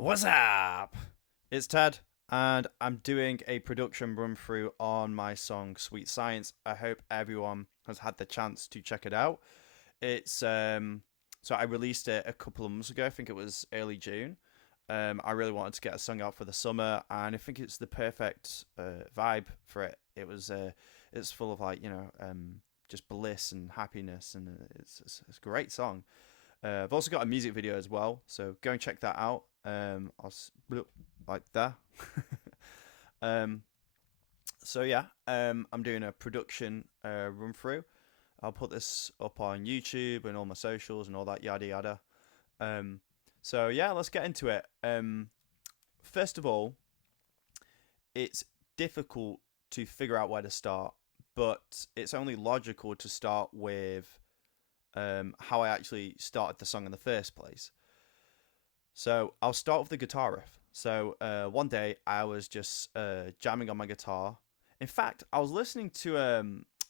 What's up? It's Ted, and I'm doing a production run through on my song Sweet Science. I hope everyone has had the chance to check it out. It's I released it a couple of months ago. I think it was early June. I really wanted to get a song out for the summer, and I think it's the perfect vibe for it. It's full of just bliss and happiness, and it's a great song. I've also got a music video as well, so go and check that out. Like that. um, so yeah, I'm doing a production run through. I'll put this up on YouTube and all my socials and all that yada yada. Um, so yeah, let's get into it. First of all, it's difficult to figure out where to start, but it's only logical to start with how I actually started the song in the first place. So I'll start with the guitar riff. So one day I was just jamming on my guitar. In fact, I was listening to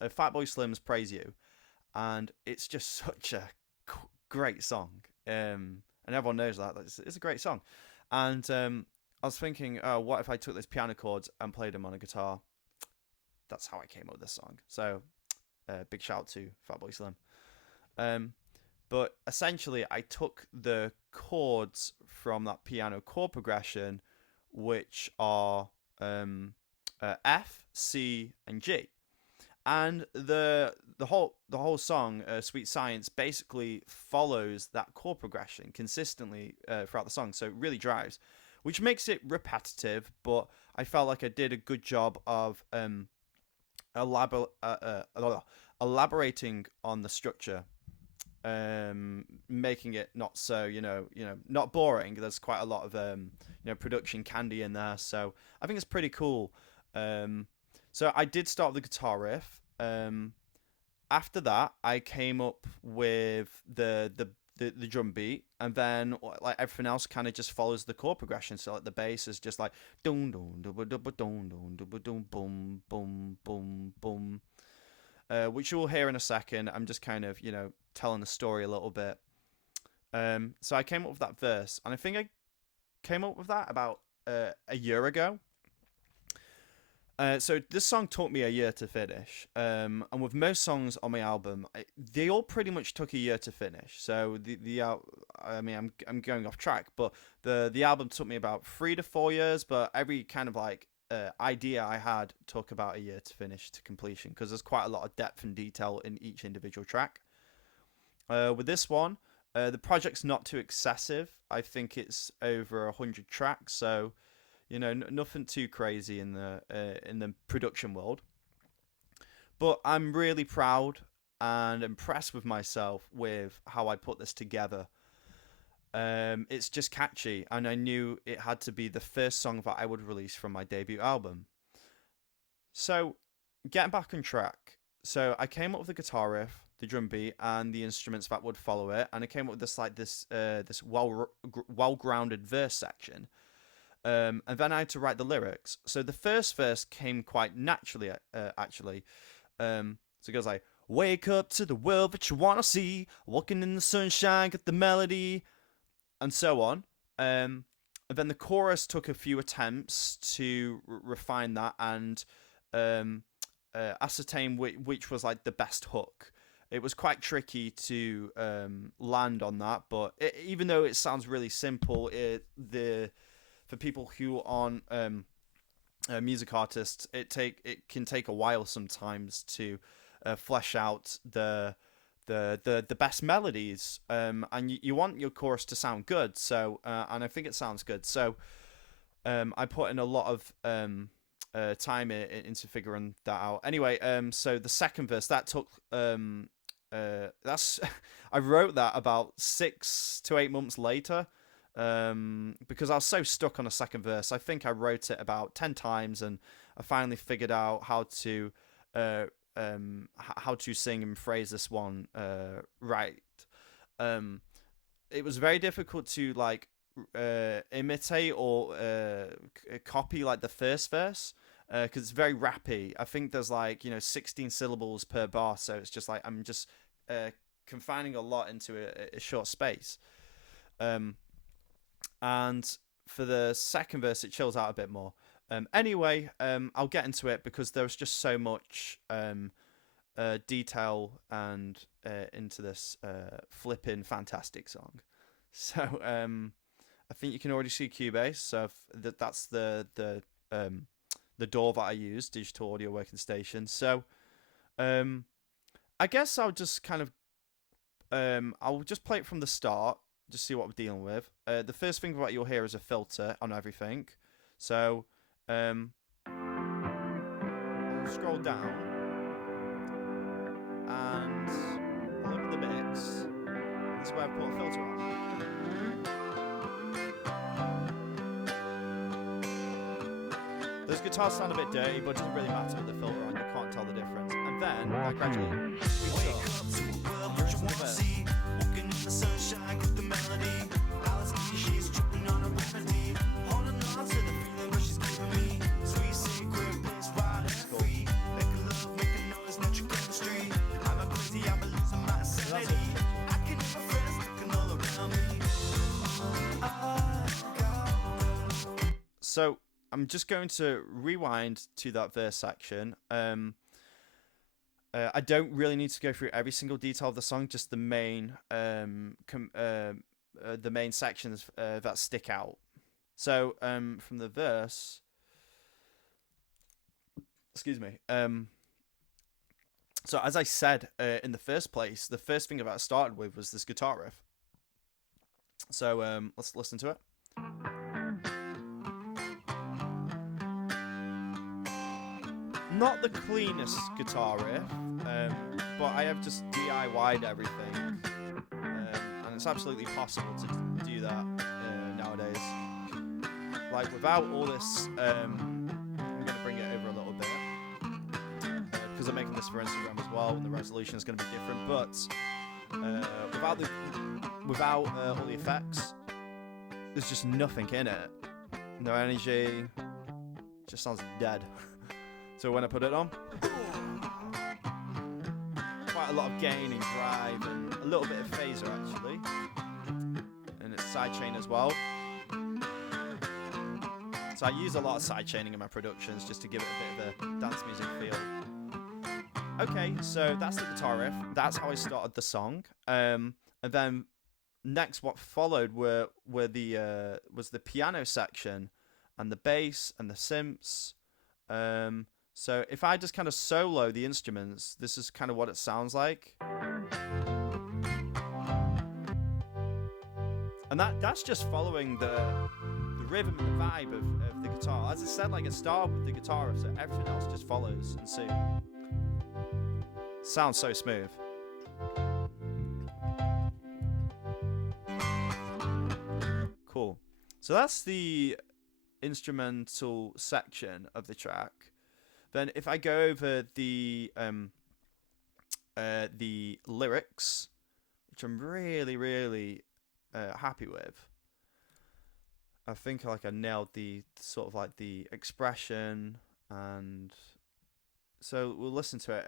Fatboy Slim's "Praise You," and it's just such a great song. And everyone knows that it's a great song. And I was thinking, oh, what if I took those piano chords and played them on a guitar? That's how I came up with this song. So big shout out to Fatboy Slim. Um, but essentially, I took the chords from that piano chord progression, which are F, C, and G, and the whole song, "Sweet Science," basically follows that chord progression consistently throughout the song. So it really drives, which makes it repetitive. But I felt like I did a good job of elabor- elaborating on the structure, making it not so not boring. There's quite a lot of production candy in there, so I think it's pretty cool. Um, so I did start with the guitar riff. After that, I came up with the drum beat, and then like everything else kind of just follows the chord progression. So like the bass is just like dum dum dum dum dum dum dum boom boom boom boom, which you'll hear in a second. I'm just kind of telling the story a little bit. So I came up with that verse, and I think I came up with that about a year ago. So this song took me a year to finish, and with most songs on my album, they all pretty much took a year to finish. So I mean, I'm going off track, but the album took me about 3 to 4 years. But every kind of like idea I had took about a year to finish to completion because there's quite a lot of depth and detail in each individual track. With this one, the project's not too excessive. I think it's over 100 tracks, so nothing too crazy in the production world. But I'm really proud and impressed with myself with how I put this together. It's just catchy, and I knew it had to be the first song that I would release from my debut album. So, getting back on track. So I came up with the guitar riff, the drum beat, and the instruments that would follow it, and I came up with this well grounded verse section. And then I had to write the lyrics. So the first verse came quite naturally, actually. So it goes like, "Wake up to the world that you wanna see, walking in the sunshine, get the melody," and so on. And then the chorus took a few attempts to refine that and um, ascertain which was like the best hook. It was quite tricky to land on that, but even though it sounds really simple, the for people who aren't music artists, it can take a while sometimes to flesh out the best melodies, and you want your chorus to sound good. So and I think it sounds good. So I put in a lot of time into figuring that out. Anyway, so the second verse that took that's I wrote that about 6 to 8 months later, because I was so stuck on a second verse. I think I wrote it about 10 times, and I finally figured out uh, how to sing and phrase this one right. Um, it was very difficult to like imitate or copy like the first verse because it's very rappy. I think there's like 16 syllables per bar, so it's just like I'm just uh, confining a lot into a short space. Um, and for the second verse, it chills out a bit more. Anyway, I'll get into it because there's just so much detail and into this flipping fantastic song. So I think you can already see Cubase. So that's the DAW that I use, digital audio working station. So I guess I'll just kind of I'll just play it from the start, just see what we're dealing with. The first thing that you'll hear is a filter on everything. So I'll scroll down and I'll open the mix. This is where I've put a filter on. Those guitars sound a bit dirty, but it doesn't really matter with the filter on. You can't tell the difference. And then I gradually So I'm just going to rewind to that verse section. I don't really need to go through every single detail of the song, just the main sections that stick out. So from the verse, excuse me. So as I said in the first place, the first thing that I started with was this guitar riff. So let's listen to it. Not the cleanest guitar riff, but I have just DIY'd everything, and it's absolutely possible to do that nowadays. Like without all this, I'm gonna bring it over a little bit because I'm making this for Instagram as well, and the resolution is gonna be different. But without all the effects, there's just nothing in it. No energy. Just sounds dead. So when I put it on, quite a lot of gain and drive and a little bit of phaser actually, and it's sidechain as well. So I use a lot of sidechaining in my productions just to give it a bit of a dance music feel. Okay, so that's the guitar riff. That's how I started the song. And then next, what followed was the piano section and the bass and the synths. So if I just kind of solo the instruments, this is kind of what it sounds like. And that's just following the rhythm and the vibe of the guitar. As I said, like it started with the guitar, so everything else just follows and suit. Sounds so smooth. Cool. So that's the instrumental section of the track. Then if I go over the lyrics, which I'm really happy with, I think like I nailed the sort of like the expression, and so we'll listen to it.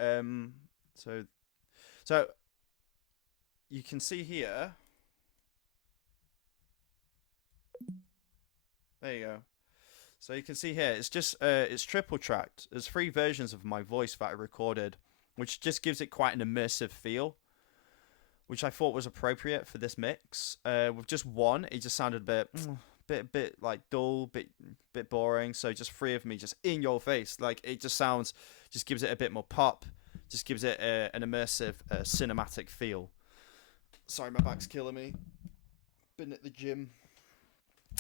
So you can see here. There you go. So you can see here, it's just it's triple tracked. There's 3 versions of my voice that I recorded, which just gives it quite an immersive feel, which I thought was appropriate for this mix. With just one, it just sounded a bit like dull, bit boring. So just 3 of me just in your face, like it just gives it a bit more pop, just gives it an immersive cinematic feel. Sorry, my back's killing me. Been at the gym.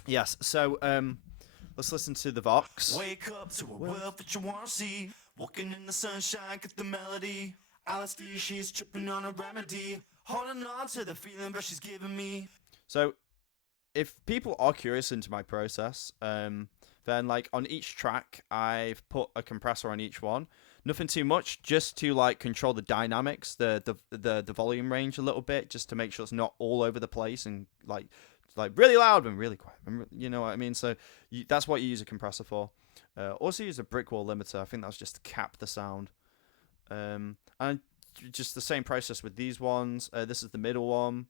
Yes, so let's listen to the Vox. Wake up to a world that you want to see. Walking in the sunshine, get the melody. LSD, she's tripping on a remedy. Holding on to the feeling that she's giving me. So, if people are curious into my process, then like on each track, I've put a compressor on each one. Nothing too much, just to like control the dynamics, the volume range a little bit, just to make sure it's not all over the place and like really loud and really quiet. You know what I mean? So that's what you use a compressor for. Also use a brick wall limiter. I think that's just to cap the sound. And just the same process with these ones. This is the middle one.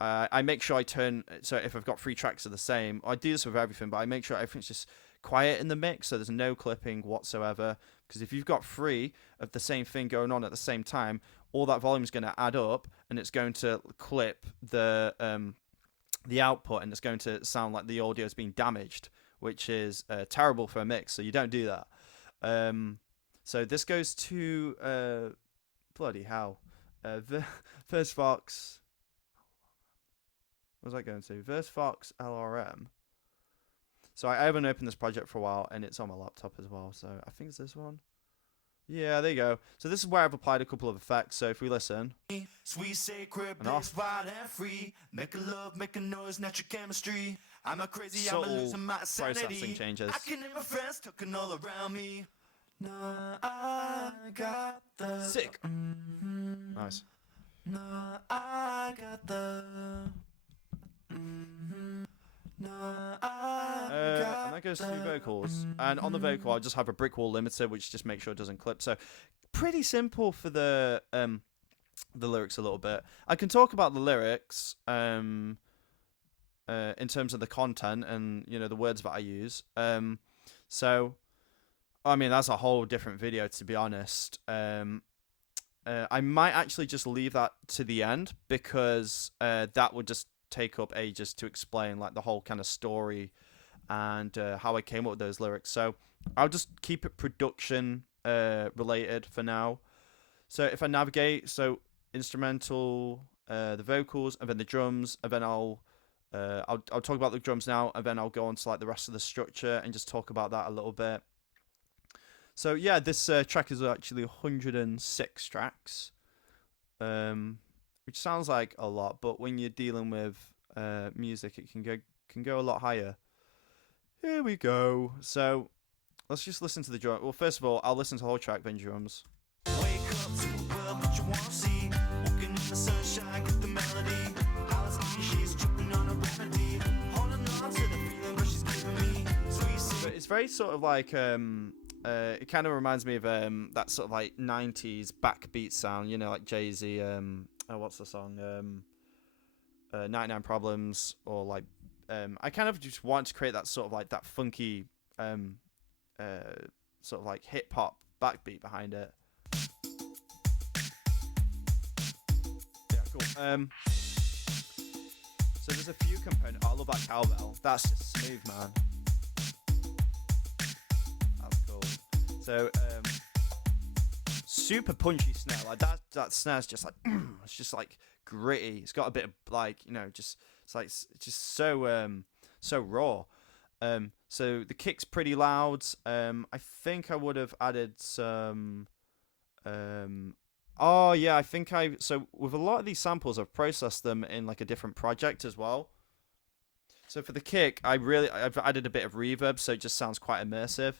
I make sure I turn, so if I've got 3 tracks of the same, I do this with everything, but I make sure everything's just quiet in the mix, so there's no clipping whatsoever. Because if you've got 3 of the same thing going on at the same time, all that volume is going to add up, and it's going to clip the output, and it's going to sound like the audio is being damaged, which is terrible for a mix. So you don't do that. So this goes to bloody hell, First Fox. What was I going to? Versfox LRM. So I haven't opened this project for a while, and it's on my laptop as well. So I think it's this one. Yeah, there you go. So this is where I've applied a couple of effects. So if we listen, Sweet sacred, and off. bliss, wild and free. Make a love, make a noise, natural chemistry. I'm a crazy, I'm a Subtle losing my processing sanity. changes. I can hear my friends talking all around me. Nah, I got the Sick. Nice. Nah, I got the Nah, I And that goes to the vocals. And on the vocal, I'll just have a brick wall limiter, which just makes sure it doesn't clip. So pretty simple for the lyrics a little bit. I can talk about the lyrics in terms of the content and the words that I use. So I mean that's a whole different video, to be honest. I might actually just leave that to the end, because that would just take up ages to explain, like the whole kind of story and how I came up with those lyrics. So I'll just keep it production related for now. So if I navigate, so instrumental, the vocals, and then the drums, and then I'll talk about the drums now, and then I'll go on to like the rest of the structure and just talk about that a little bit. So yeah, this track is actually 106 tracks, which sounds like a lot, but when you're dealing with music, it can go a lot higher. Here we go. So let's just listen to the drum. Well, first of all, I'll listen to the whole track, then drums. Wake up to a world that you wanna see. Walking in the sunshine, get the melody. She's tripping on a remedy. Holding on to the feeling that she's giving me. But it's very sort of like it kind of reminds me of that sort of like 90s backbeat sound, like Jay-Z, what's the song, 99 Problems, or like I kind of just want to create that sort of like that funky sort of like hip hop backbeat behind it. Yeah, cool. So there's a few components. Oh, I love that cowbell. That's just smooth, man. That's cool. So super punchy snare. Like that snare's just like it's just like gritty. It's got a bit of like just it's just so raw. So the kick's pretty loud. I think I would have added some. Oh yeah, I think so with a lot of these samples, I've processed them in like a different project as well. So for the kick, I've added a bit of reverb, so it just sounds quite immersive,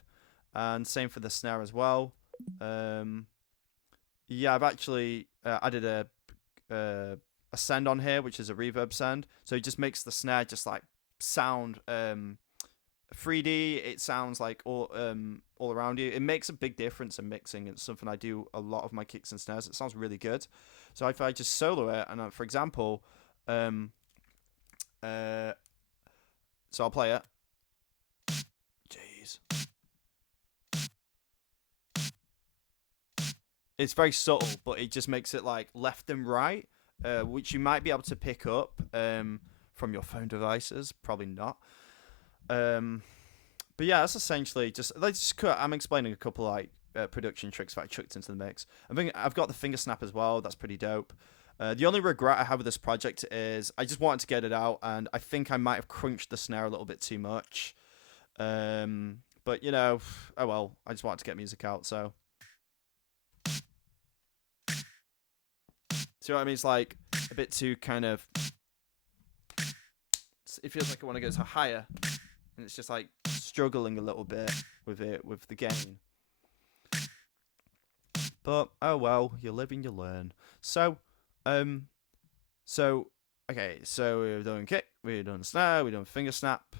and same for the snare as well. Yeah, I've actually added a send on here, which is a reverb send, so it just makes the snare just like sound 3D. It sounds like all around you. It makes a big difference in mixing. It's something I do a lot of my kicks and snares. It sounds really good. So if I just solo it, and for example, so I'll play it. Jeez. It's very subtle, but it just makes it like left and right, which you might be able to pick up from your phone devices. Probably not. But yeah, that's essentially I'm explaining a couple like production tricks that I chucked into the mix. I think I've got the finger snap as well. That's pretty dope. The only regret I have with this project is I just wanted to get it out, and I think I might have crunched the snare a little bit too much. But oh well. I just wanted to get music out, so. See what I mean? It's like a bit too kind of. It feels like I want to go so higher, and it's just like struggling a little bit with the gain. But oh well, you live and you learn. So okay, so we've done kick, we've done snare, we've done finger snap,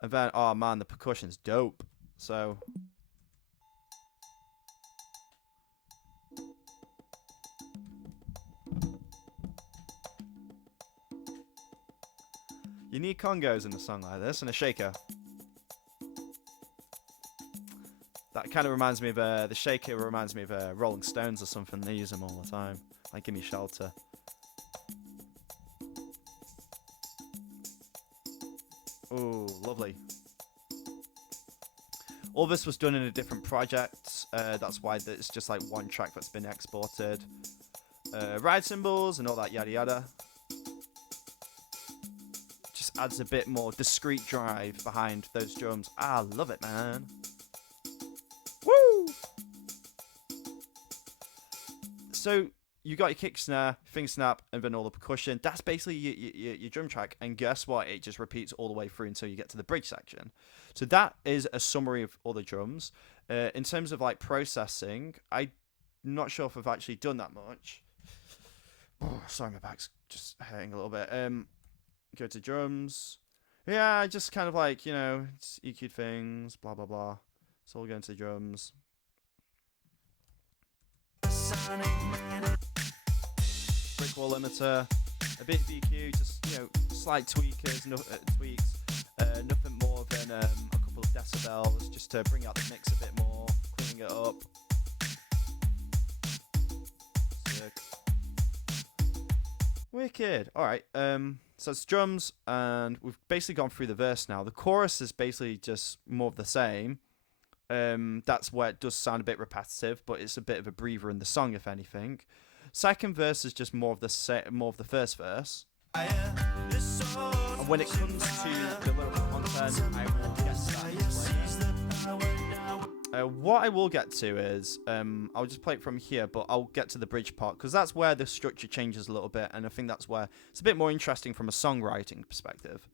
and then oh man, the percussion's dope. So You need congos in a song like this and a shaker. That kind of reminds me of the shaker reminds me of Rolling Stones or something. They use them all the time. Like Gimme Shelter. Oh, lovely. All this was done in a different project. That's why it's just like one track that's been exported. Ride cymbals and all that yada yada. Just adds a bit more discreet drive behind those drums. I love it, man. Woo! So you got your kick snare, finger snap, and then all the percussion. That's basically your drum track. And guess what? It just repeats all the way through until you get to the bridge section. So that is a summary of all the drums. In terms of like processing, I'm not sure if I've actually done that much. Oh, sorry, my back's just hurting a little bit. Go to drums. Yeah, just kind of like, you know, it's EQ things, blah, blah, blah. It's all going to drums. Brick wall limiter, a bit of EQ, just, you know, slight tweakers, tweaks. Nothing more than a couple of decibels, just to bring out the mix a bit more, cleaning it up. Sick. Wicked. Alright, so it's drums, and we've basically gone through the verse now. The chorus is basically just more of the same. That's where it does sound a bit repetitive, but it's a bit of a breather in the song, if anything. Second verse is just more of the first verse. And when it comes to the lyrical content, I will get to that later. What I will get to is, I'll just play it from here, but I'll get to the bridge part, because that's where the structure changes a little bit, and I think that's where it's a bit more interesting from a songwriting perspective.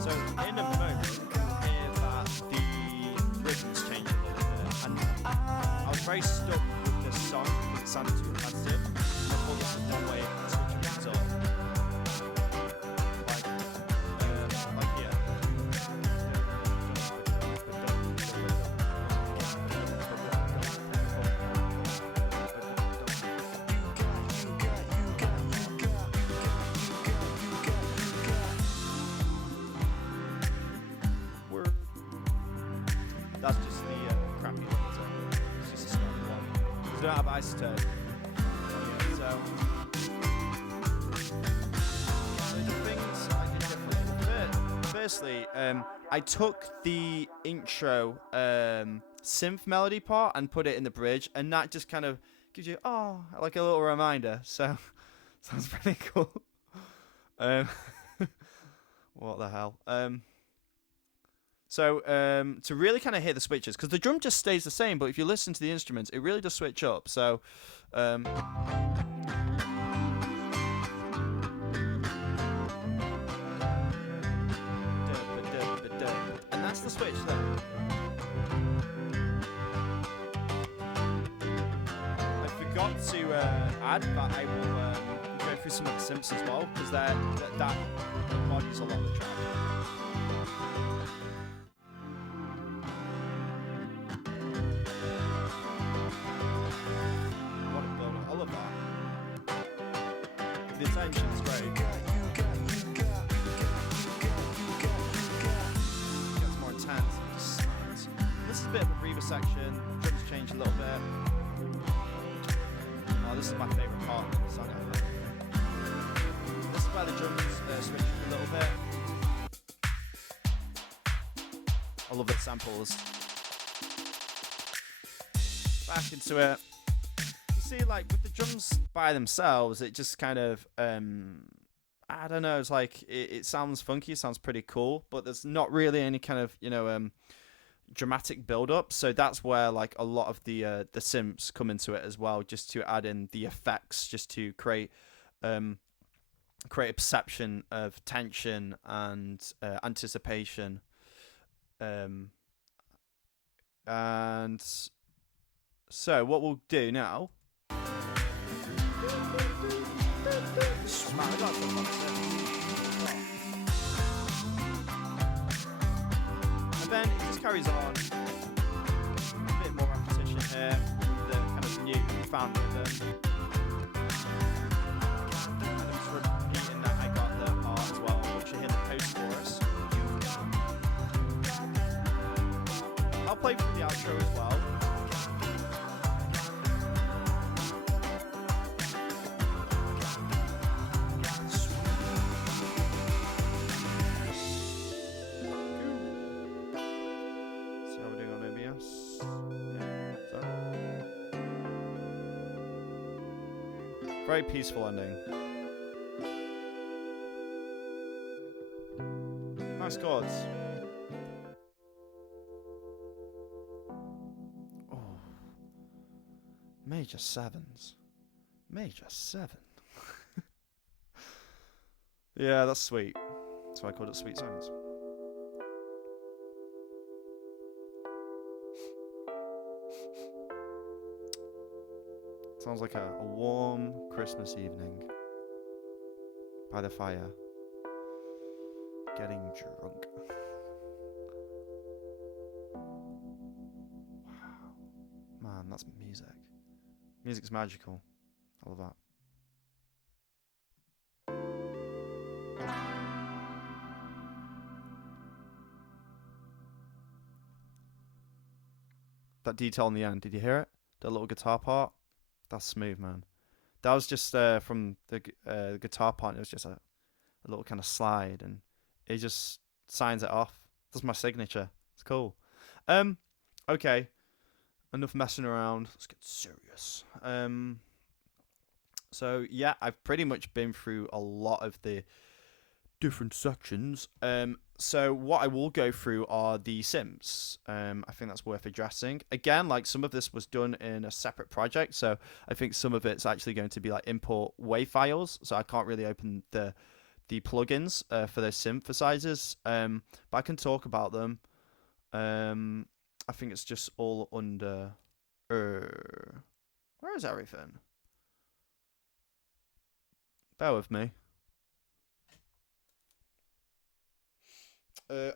So, in a moment, you'll hear that the rhythms change a little bit, and I was very stuck with this song because it sounded too repetitive. I thought this was one way of switching things up. Like here. That's just the crappy limiter. It's just a standard one. We don't have isotope. So the things I did differently. Firstly, I took the intro synth melody part and put it in the bridge, and that just kind of gives you like a little reminder. So sounds pretty cool. What the hell? So to really kind of hear the switches, because the drum just stays the same, but if you listen to the instruments, it really does switch up. So and that's the switch there. I forgot to add that I will go through some of the synths as well, because that embodies a lot of the track. The attention's great. Gets more intense. This is a bit of a breather section. Drums change a little bit. Oh, this is my favourite part of the song, I think. This is where the drums switch a little bit. I love the samples. Back into it. See, like with the drums by themselves, it just kind of I don't know, it's like it sounds funky, it sounds pretty cool, but there's not really any kind of, you know, dramatic build up. So that's where like a lot of the synths come into it as well, just to add in the effects, just to create a perception of tension and anticipation. And so what we'll do now. And then it just carries on. A bit more repetition here with the kind of new found rhythm. And I'm just repeating that I got play through the outro as well. See how we're doing on OBS. Yeah, so. Very peaceful ending. Nice chords. Oh. Major sevens. Major 7. Yeah, that's sweet. That's why I called it Sweet Sounds. Sounds like a warm Christmas evening by the fire, getting drunk. Wow. Man, that's music. Music's magical. I love that. That detail in the end, did you hear it? That little guitar part? That's smooth, man. That was just from the guitar part. It was just a little kind of slide, and it just signs it off. That's my signature. It's cool. Okay. Enough messing around. Let's get serious. So yeah, I've pretty much been through a lot of the different sections. So what I will go through are the Sims. I think that's worth addressing. Again, like some of this was done in a separate project, so I think some of it's actually going to be like import WAV files. So I can't really open the plugins for those synthesizers. But I can talk about them. I think it's just all under. Where is everything? Bear with me.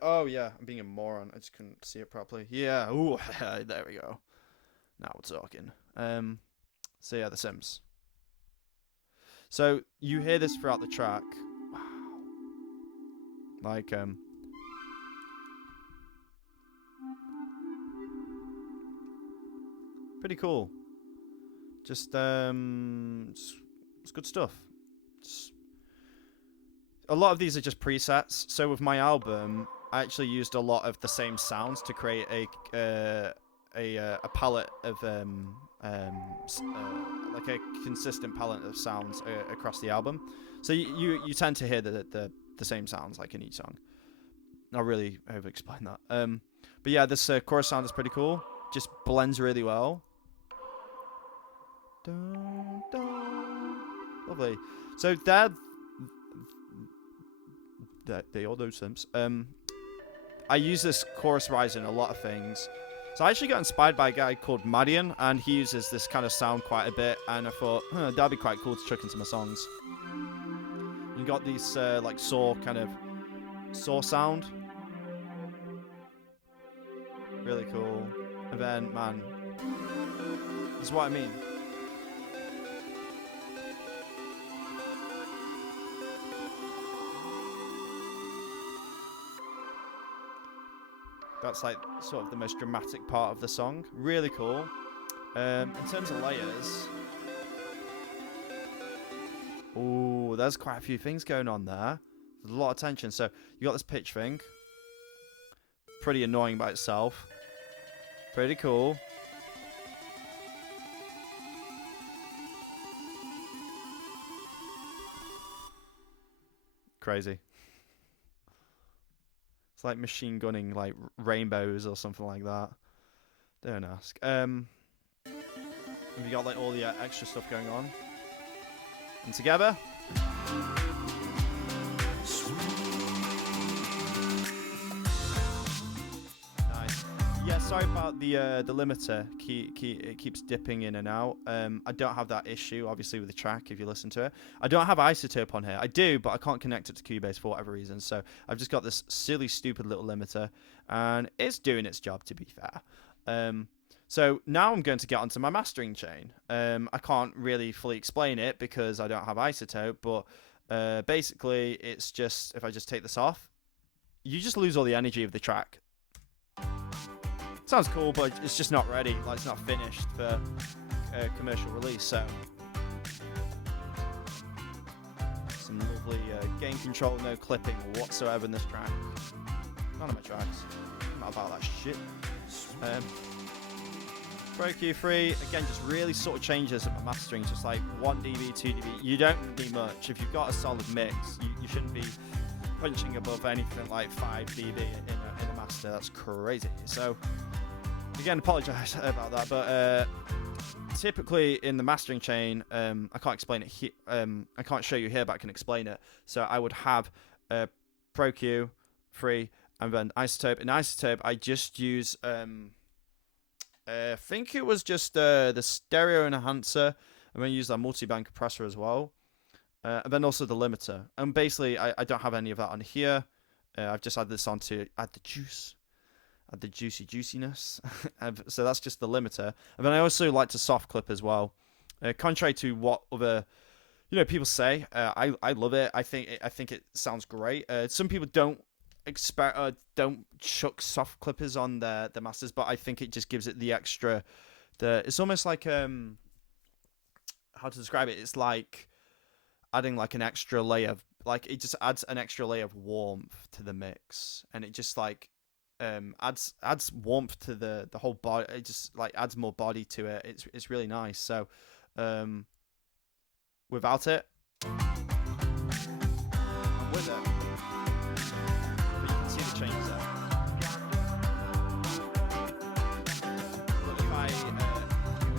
Oh yeah, I'm being a moron. I just couldn't see it properly. Yeah. Ooh, there we go. Now we're talking. So yeah, The Sims. So you hear this throughout the track. Wow. Like pretty cool. Just it's good stuff. A lot of these are just presets. So with my album, I actually used a lot of the same sounds to create a palette of like a consistent palette of sounds across the album. So you tend to hear the same sounds like in each song. I'll really over explain that. But yeah, this chorus sound is pretty cool. Just blends really well. Dun, dun. Lovely. So they all those Sims. I use this chorus rise in a lot of things. So I actually got inspired by a guy called Marian, and he uses this kind of sound quite a bit, and I thought, that'd be quite cool to chuck into my songs. You got these like saw sound. Really cool. And then, man, this is what I mean. That's like sort of the most dramatic part of the song. Really cool. In terms of layers, oh, there's quite a few things going on there. There's a lot of tension. So you got this pitch thing. Pretty annoying by itself. Pretty cool. Crazy. It's like machine gunning like rainbows or something like that. Don't ask. And we got like all the extra stuff going on. And together. Nice. Yeah, sorry about the limiter. It keeps dipping in and out. I don't have that issue, obviously, with the track, if you listen to it. I don't have isotope on here. I do, but I can't connect it to Cubase for whatever reason. So I've just got this silly, stupid little limiter. And it's doing its job, to be fair. So now I'm going to get onto my mastering chain. I can't really fully explain it because I don't have isotope. But basically, it's just, if I just take this off, you just lose all the energy of the track. Sounds cool, but it's just not ready. Like, it's not finished for commercial release. So some lovely gain control, no clipping whatsoever in this track. None of my tracks. I'm not about that shit. Pro Q3 again, just really sort of changes my mastering. Just like 1 dB, 2 dB. You don't need much. If you've got a solid mix, you shouldn't be punching above anything like 5 dB in a master. That's crazy. So again, apologize about that, but typically in the mastering chain, I can't explain it here. I can't show you here, but I can explain it. So I would have Pro Q, free, and then Isotope. In Isotope, I just use I think it was just the stereo enhancer, and then use that multi-band compressor as well, and then also the limiter. And basically, I don't have any of that on here. I've just added this on to add the juice. Add the juiciness. So that's just the limiter. And then I also like to soft clip as well. Contrary to what other people say, I love it. I think it sounds great. Some people don't chuck soft clippers on their masters, but I think it just gives it the extra. It's almost like how to describe it. It's like adding like an extra layer of, like, it just adds an extra layer of warmth to the mix, and it just like adds warmth to the whole body. It just like adds more body to it. It's really nice. So without it, I'm with it. But you can see the changes there. But if I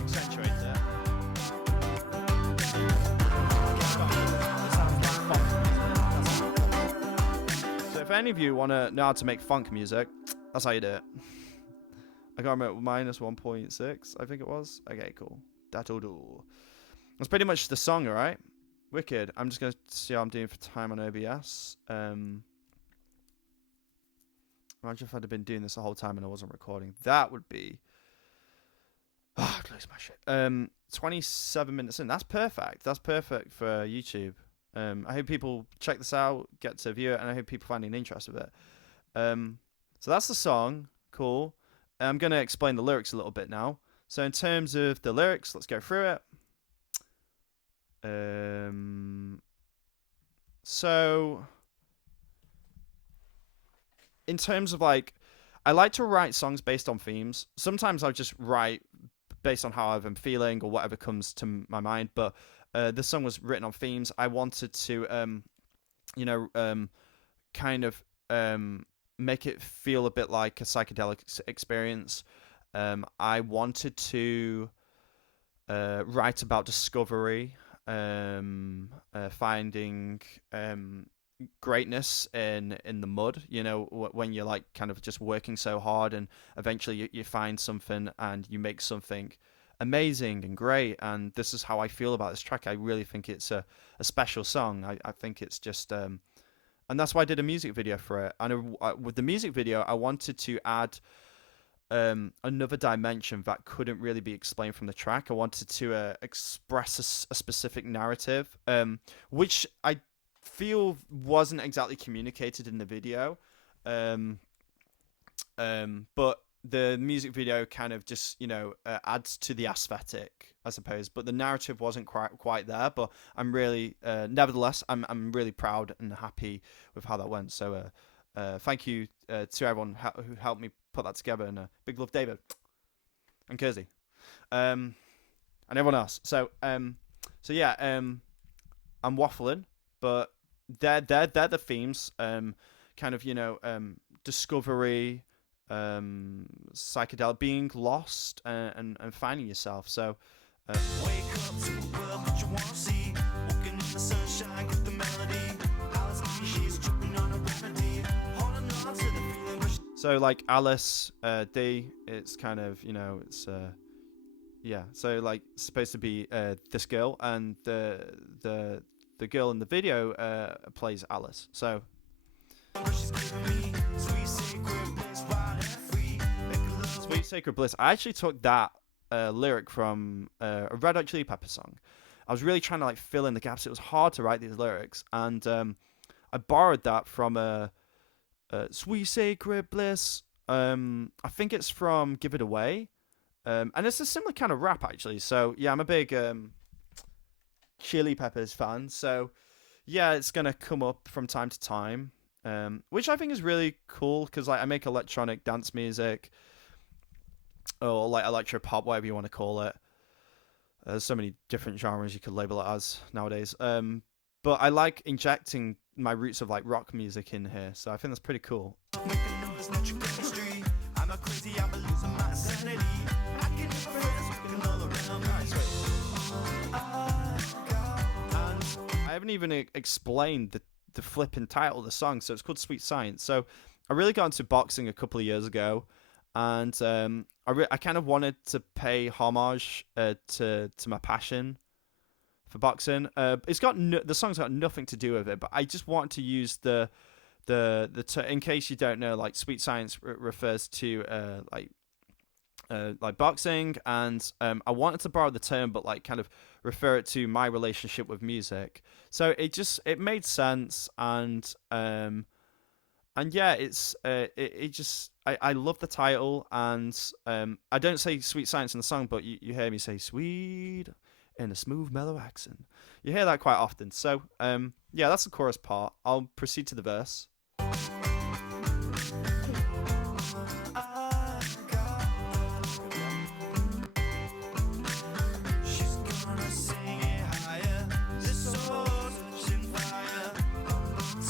accentuate it, so if any of you want to know how to make funk music, that's how you do it. I can't remember, minus 1.6, I think it was. Okay, cool. That'll do. That's pretty much the song, alright? Wicked. I'm just going to see how I'm doing for time on OBS. Imagine if I'd have been doing this the whole time and I wasn't recording. That would be... Oh, I'd lose my shit. 27 minutes in. That's perfect. That's perfect for YouTube. I hope people check this out, get to view it, and I hope people find an interest of it. So that's the song. Cool. I'm going to explain the lyrics a little bit now. So in terms of the lyrics, let's go through it. So in terms of like, I like to write songs based on themes. Sometimes I'll just write based on how I'm feeling or whatever comes to my mind. But this song was written on themes. I wanted to, kind of make it feel a bit like a psychedelic experience. I wanted to write about discovery, finding greatness in the mud, when you're like kind of just working so hard and eventually you find something and you make something amazing and great. And this is how I feel about this track. I really think it's a special song. I think it's just and that's why I did a music video for it. And with the music video, I wanted to add another dimension that couldn't really be explained from the track. I wanted to express a specific narrative, which I feel wasn't exactly communicated in the video. But the music video kind of just, adds to the aesthetic, I suppose. But the narrative wasn't quite there. But I'm really, nevertheless, I'm really proud and happy with how that went. So thank you to everyone who helped me put that together, and big love, David and Kersey, and everyone else. So yeah, I'm waffling, but they're the themes, kind of discovery, psychedelic, being lost, and finding yourself. So Wake up to a world that you wanna see. Walking in the sunshine, get the melody. Alice she's tripping on a remedy. Holding on to the feeling, but so like Alice, D, it's kind of it's yeah. So like supposed to be this girl, and the girl in the video plays Alice. So she's giving me sweet sacred bliss, wild and free. Make a love. Sweet Sacred Bliss. I actually took that lyric from a Red Hot Chili Pepper song. I was really trying to like fill in the gaps. It was hard to write these lyrics, and I borrowed that from a Sweet Sacred Bliss. I think it's from Give It Away. And it's a similar kind of rap actually. So yeah, I'm a big Chili Peppers fan. So yeah, it's gonna come up from time to time. Which I think is really cool because like I make electronic dance music or like electro pop, whatever you want to call it. There's so many different genres you could label it as nowadays. But I like injecting my roots of like rock music in here, so I think that's pretty cool. I'm a crazy, I'm losing my sanity. I can never hurt all around me. I haven't even explained the flipping title of the song, so it's called Sweet Science. So I really got into boxing a couple of years ago, and I kind of wanted to pay homage to my passion for boxing. It's got the song's got nothing to do with it, but I just want to use the in case you don't know, like Sweet Science refers to like boxing, and I wanted to borrow the term, but like kind of refer it to my relationship with music. So it made sense, and yeah, I love the title, and I don't say Sweet Science in the song, but you hear me say sweet in a smooth, mellow accent. You hear that quite often. So yeah, that's the chorus part. I'll proceed to the verse.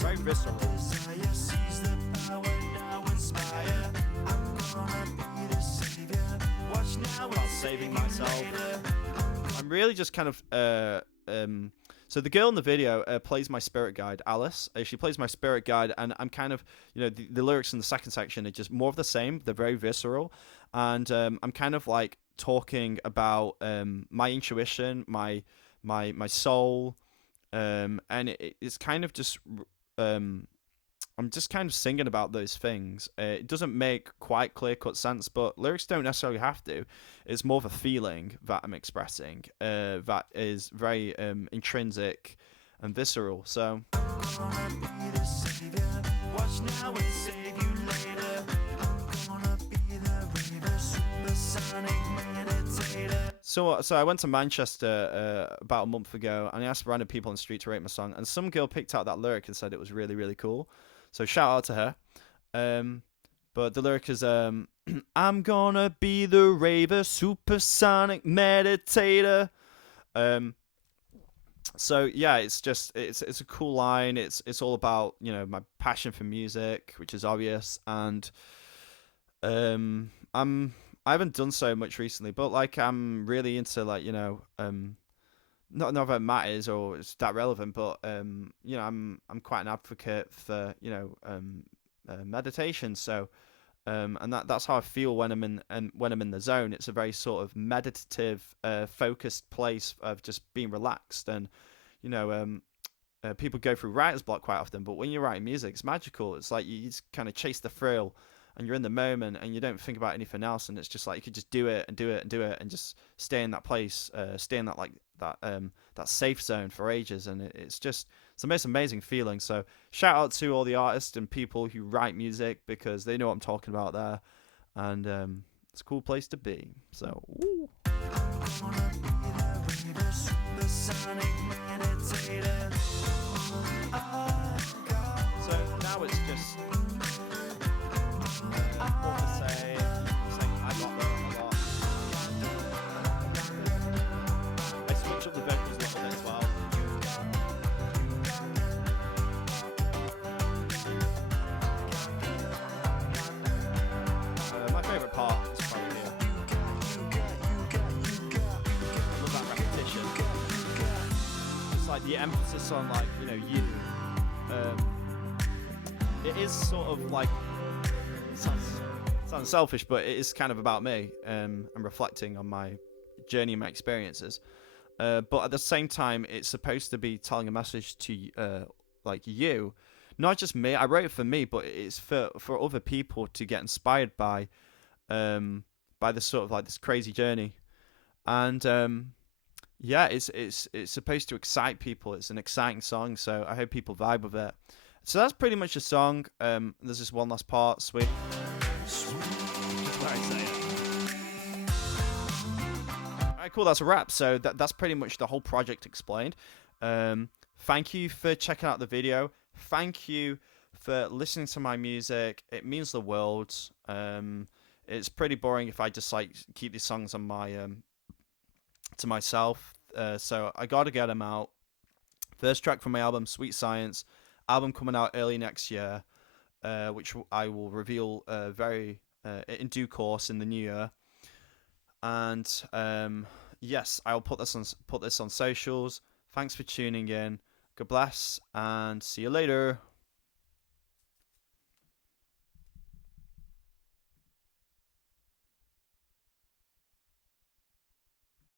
Very visceral. About saving myself. I'm really just kind of so the girl in the video plays my spirit guide, Alice. She plays my spirit guide, and I'm kind of, the lyrics in the second section are just more of the same. They're very visceral, and I'm kind of like talking about my intuition, my soul, and it's kind of just I'm just kind of singing about those things. It doesn't make quite clear-cut sense, but lyrics don't necessarily have to. It's more of a feeling that I'm expressing that is very intrinsic and visceral. So So I went to Manchester about a month ago, and I asked random people on the street to rate my song, and some girl picked out that lyric and said it was really, really cool. So shout out to her. But the lyric is I'm gonna be the raver, supersonic meditator. So yeah, it's a cool line. It's all about my passion for music, which is obvious, and I haven't done so much recently, but like I'm really into like not that it matters or it's that relevant, but I'm quite an advocate for meditation. So and that's how I feel when I'm in the zone. It's a very sort of meditative, focused place of just being relaxed, and people go through writer's block quite often, but when you're writing music, it's magical. It's like you just kind of chase the thrill, and you're in the moment, and you don't think about anything else, and it's just like you could just do it and do it and do it, and just stay in that place, stay in that safe zone for ages, and it's the most amazing feeling. So shout out to all the artists and people who write music, because they know what I'm talking about there, and it's a cool place to be. So woo. So now it's just what to say. I got there a lot. I switch up the vocals a little bit as well. My favourite part is probably here. I love that repetition. It's like the emphasis on like you. It is sort of like sounds selfish, but it is kind of about me. I'm reflecting on my journey and my experiences. But at the same time, it's supposed to be telling a message to like you, not just me. I wrote it for me, but it's for other people to get inspired by this sort of like this crazy journey. And yeah, it's supposed to excite people. It's an exciting song, so I hope people vibe with it. So that's pretty much the song. There's just one last part, sweet. cool. That's a wrap. So that's pretty much the whole project explained. Thank you for checking out the video. Thank you for listening to my music. It means the world. It's pretty boring if I just like keep these songs on my to myself. So I gotta get them out. First track from my album, Sweet Science. Album coming out early next year, which I will reveal very in due course in the new year. And yes, I'll put this on socials. Thanks for tuning in. God bless, and see you later.